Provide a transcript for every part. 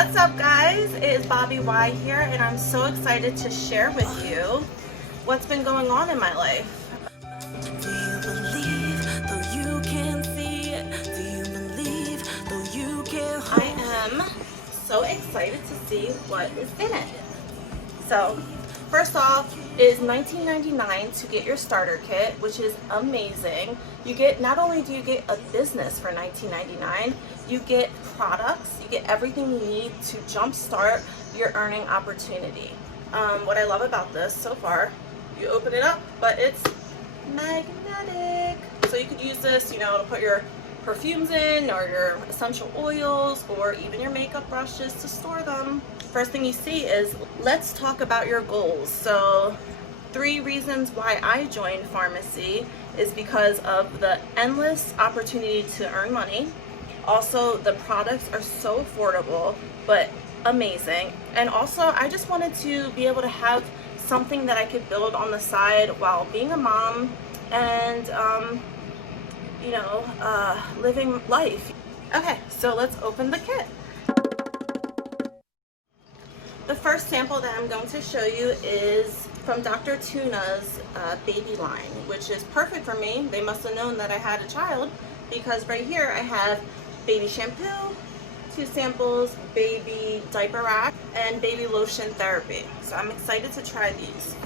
What's up, guys? It is Bobbi Y here, and I'm so excited to share with you what's been going on in my life. Do you believe though you can't see it? Do you believe though you can't hold it? I am so excited to see what is in it. So, first off, it is $19.99 to get your starter kit, which is amazing. You get, not only do you get a business for $19.99, you get products, you get everything you need to jumpstart your earning opportunity. What I love about this so far, you open it up, but it's magnetic. So you could use this, to put your perfumes in, or your essential oils, or even your makeup brushes to store them. First thing you see is, let's talk about your goals. So 3 reasons why I joined pharmacy is because of the endless opportunity to earn money. Also, the products are so affordable, but amazing. And also, I just wanted to be able to have something that I could build on the side while being a mom and, living life. Okay, so let's open the kit. The first sample that I'm going to show you is from Dr. Tuna's baby line, which is perfect for me. They must have known that I had a child, because right here I have baby shampoo, 2 samples, baby diaper rack, and baby lotion therapy. So I'm excited to try these.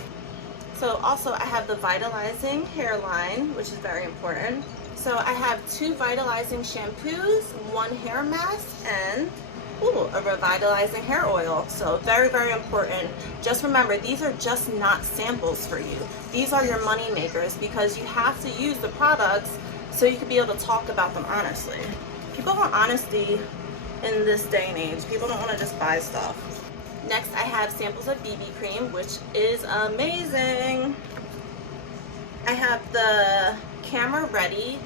So also I have the vitalizing hair line, which is very important. So I have 2 vitalizing shampoos, 1 hair mask, and a revitalizing hair oil. So very, very important. Just remember, these are just not samples for you. These are your money makers, because you have to use the products so you can be able to talk about them honestly. People want honesty in this day and age. People don't want to just buy stuff. Next, I have samples of BB cream, which is amazing. I have the Camera Ready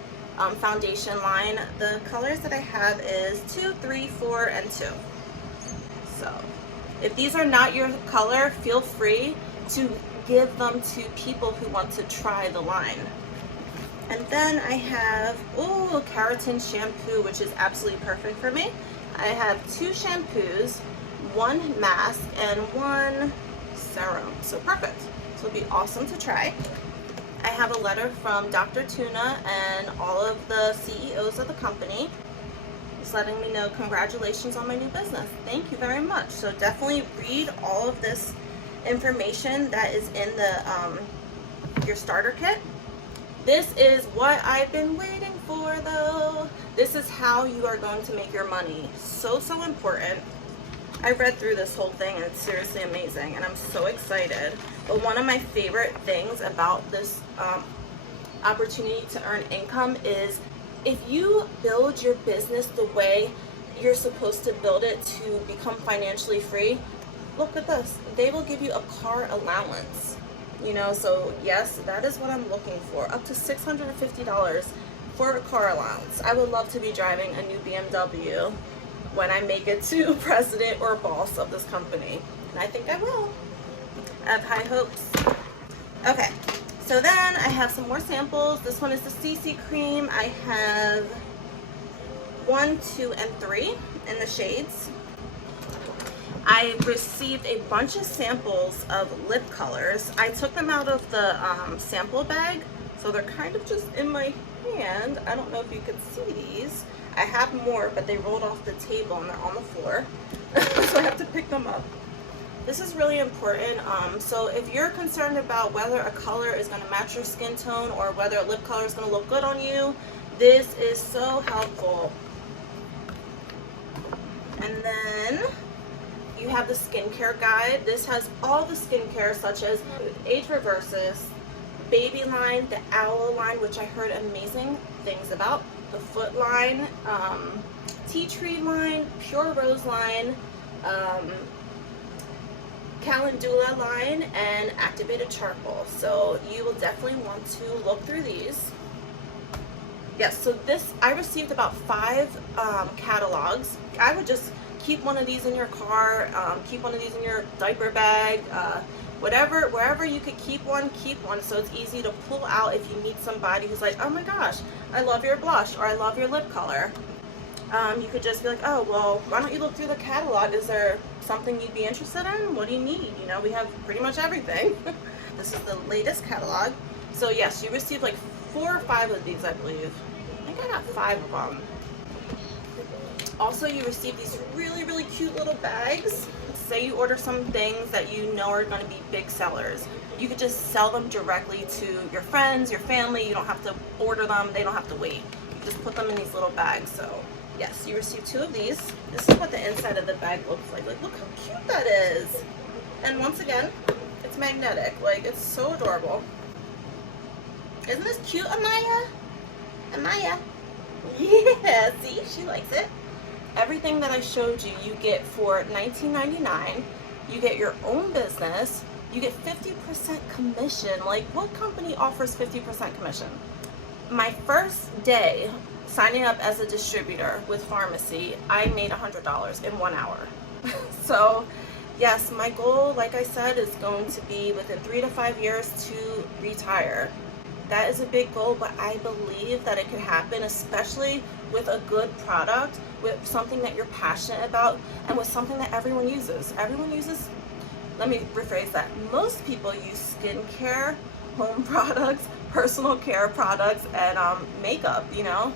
foundation line. The colors that I have is 2, 3, 4, and 2. So if these are not your color, feel free to give them to people who want to try the line. And then I have keratin shampoo, which is absolutely perfect for me. I have 2 shampoos, 1 mask, and 1 serum. So perfect. So it'll be awesome to try. I have a letter from Dr. Tuna and all of the CEOs of the company, just letting me know congratulations on my new business. Thank you very much. So definitely read all of this information that is in the your starter kit. This is what I've been waiting for, though. This is how you are going to make your money. So important. I read through this whole thing, and it's seriously amazing, and I'm so excited. But one of my favorite things about this opportunity to earn income is, if you build your business the way you're supposed to build it to become financially free, look at this. They will give you a car allowance. So yes, that is what I'm looking for. Up to $650 for a car allowance. I would love to be driving a new BMW when I make it to president or boss of this company. And I think I will. I have high hopes. Okay, so then I have some more samples. This one is the CC cream. I have 1, 2, and 3 in the shades. I received a bunch of samples of lip colors. I took them out of the sample bag, so they're kind of just in my hand. I don't know if you can see these. I have more, but they rolled off the table and they're on the floor, so I have to pick them up. This is really important. So if you're concerned about whether a color is going to match your skin tone, or whether a lip color is going to look good on you, this is so helpful. And then you have the skincare guide. This has all the skincare, such as Age Reverses, Baby line, the Owl line, which I heard amazing things about, the Foot line, Tea Tree line, Pure Rose line, Calendula line, and Activated Charcoal. So you will definitely want to look through these. Yes, so this, I received about 5 catalogs. I would just keep one of these in your car, keep one of these in your diaper bag, wherever you could keep one, so it's easy to pull out if you meet somebody who's like, oh my gosh, I love your blush, or I love your lip color. You could just be like, oh, well, why don't you look through the catalog? Is there something you'd be interested in? What do you need? You know, we have pretty much everything. This is the latest catalog. So yes, you received like 4 or 5 of these, I believe. I think I got 5 of them. Also, you receive these really, really cute little bags. Say you order some things that you know are going to be big sellers. You could just sell them directly to your friends, your family. You don't have to order them. They don't have to wait. You just put them in these little bags. So yes, you receive 2 of these. This is what the inside of the bag looks like. Like, look how cute that is. And once again, it's magnetic. Like, it's so adorable. Isn't this cute, Amaya? Amaya? Yeah, see, she likes it. Everything that I showed you, you get for $19.99. You get your own business. You get 50% commission. Like, what company offers 50% commission? My first day signing up as a distributor with pharmacy, I made $100 in 1 hour. So, yes, my goal, like I said, is going to be within 3 to 5 years to retire. That is a big goal, but I believe that it can happen, especially with a good product, with something that you're passionate about, and with something that everyone uses. Everyone uses, let me rephrase that. Most people use skincare, home products, personal care products, and makeup, you know?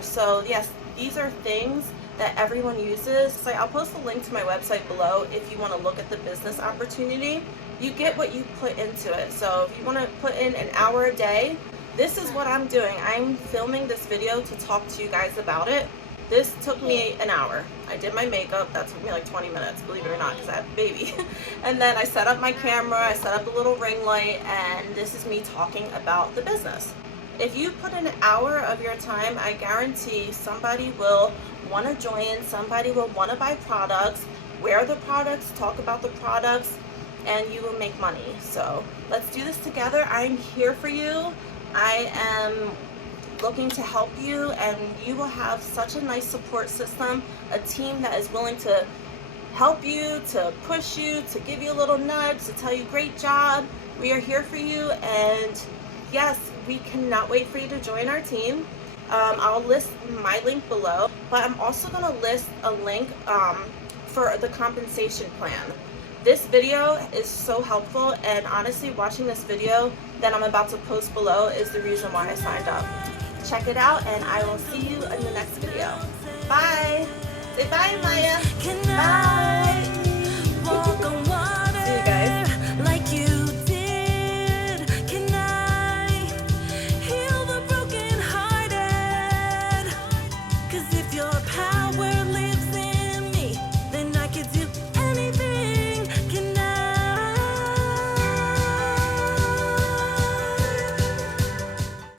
So yes, these are things that everyone uses. So I'll post a link to my website below if you want to look at the business opportunity. You get what you put into it. So if you want to put in an hour a day, this is what I'm doing. I'm filming this video to talk to you guys about it. This took me an hour. I did my makeup. That took me like 20 minutes, believe it or not, because I have a baby. And then I set up my camera, I set up the little ring light, and this is me talking about the business. If you put in an hour of your time, I guarantee somebody will want to join, somebody will want to buy products, wear the products, talk about the products, and you will make money. So let's do this together. I'm here for you. I am looking to help you, and you will have such a nice support system, a team that is willing to help you, to push you, to give you a little nudge, to tell you great job. We are here for you, and yes, we cannot wait for you to join our team. I'll list my link below, but I'm also going to list a link for the compensation plan. This video is so helpful, and honestly, watching this video that I'm about to post below is the reason why I signed up. Check it out, and I will see you in the next video. Bye! Say bye, Maya! Can I walk on